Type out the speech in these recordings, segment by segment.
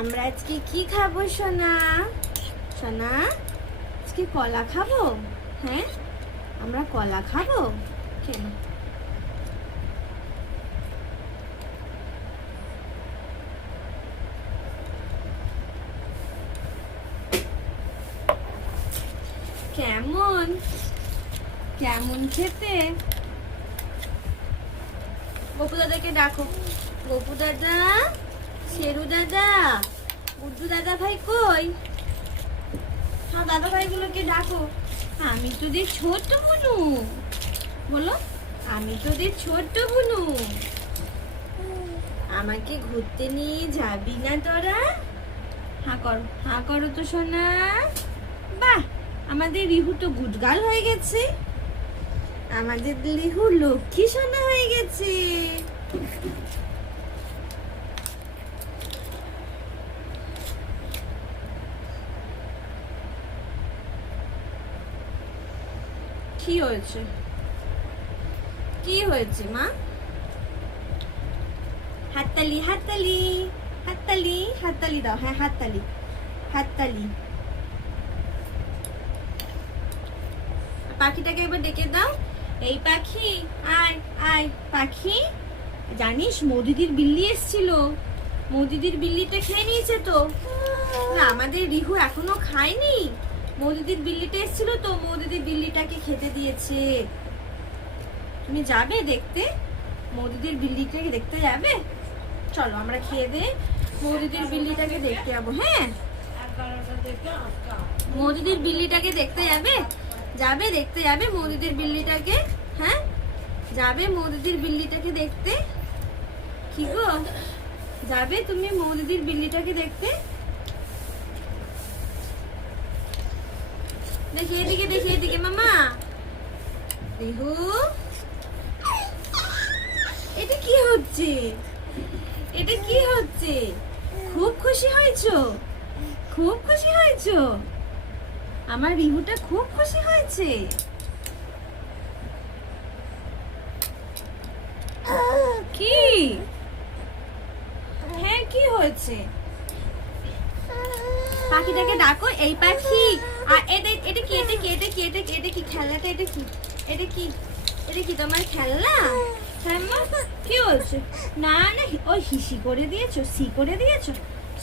আমরা আজকে কি খাবো সোনা? সোনা আজকে কলা খাবো। হ্যাঁ, আমরা কলা খাবো। কেন? কেমন কেমন খেতে? গপু দাদাকে ডাকো। গপু দাদা, শেরু দাদা, গুড্ডু দাদা ভাই কই? সব দাদা ভাইগুলোকে ডাকো। আমি তোদের ছোট্ট বুনু। বলো, আমি তোদের ছোট্ট বুনু। আমাকে ঘুরতে নিয়ে যাবি না তোরা? হাঁ করো তো সোনা। বাহ, আমাদের রিহু তো গুডগাল হয়ে গেছে। আমাদের লিহু লক্ষ্মী সোনা হয়ে গেছে। কি হয়েছে? কি হয়েছে মা? হাততালি হাততালি হাততালি হাততালি দাও। হ্যাঁ, হাততালি হাততালি। পাখিটাকে একবার ডেকে দাও। এই পাখি, আয় আয় পাখি। জানিস মৌদিদির বিল্লি এসেছিল। মৌদিদির বিল্লিটা খেয়ে নিয়েছে তো। না, আমাদের রিহু এখনো খায়নি। মৌদিদির বিল্লিটা এসেছিল তো, মৌদিদির বিল্লিটাকে খেতে দিয়েছে। তুমি যাবে দেখতে? মৌদিদির বিল্লিটাকে দেখতে যাবে? চলো আমরা খেয়ে দে মৌদিদির বিল্লিটাকে দেখতে যাবো। হ্যাঁ, মৌদিদির বিল্লিটাকে দেখতে যাবে? যাবে দেখতে যাবে মৌদিদির বিল্লিটাকে? হ্যাঁ, যাবে মৌদিদির বিল্লিটাকে দেখতে? কি গো, যাবে তুমি মৌদিদির বিল্লিটাকে দেখতে? দেখি এদিকে, দেখি এদিকে মামা। রিহু, এটা কি হচ্ছে? এটা কি হচ্ছে? খুব খুশি হয়েছো? খুব খুশি হয়েছো? আমার রিহুটা খুব খুশি হয়েছে। কি? হ্যাঁ, কি হয়েছে? পাখিটাকে ডাকো। এই পাখি, আর এটা এটা কি? এটা কি? এটা কি? এটা কি? এটা কি খেলনাটা? এটা কি? এটা কি? এটা কি তোমার খেলনা? হ্যাঁ মা, কি হয়েছে? না না, ওই হিসি করে দিয়েছো, সি করে দিয়েছো,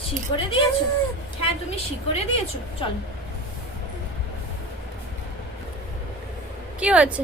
সি করে দিয়েছো। হ্যাঁ, তুমি সি করে দিয়েছো। চলো, কি হয়েছে?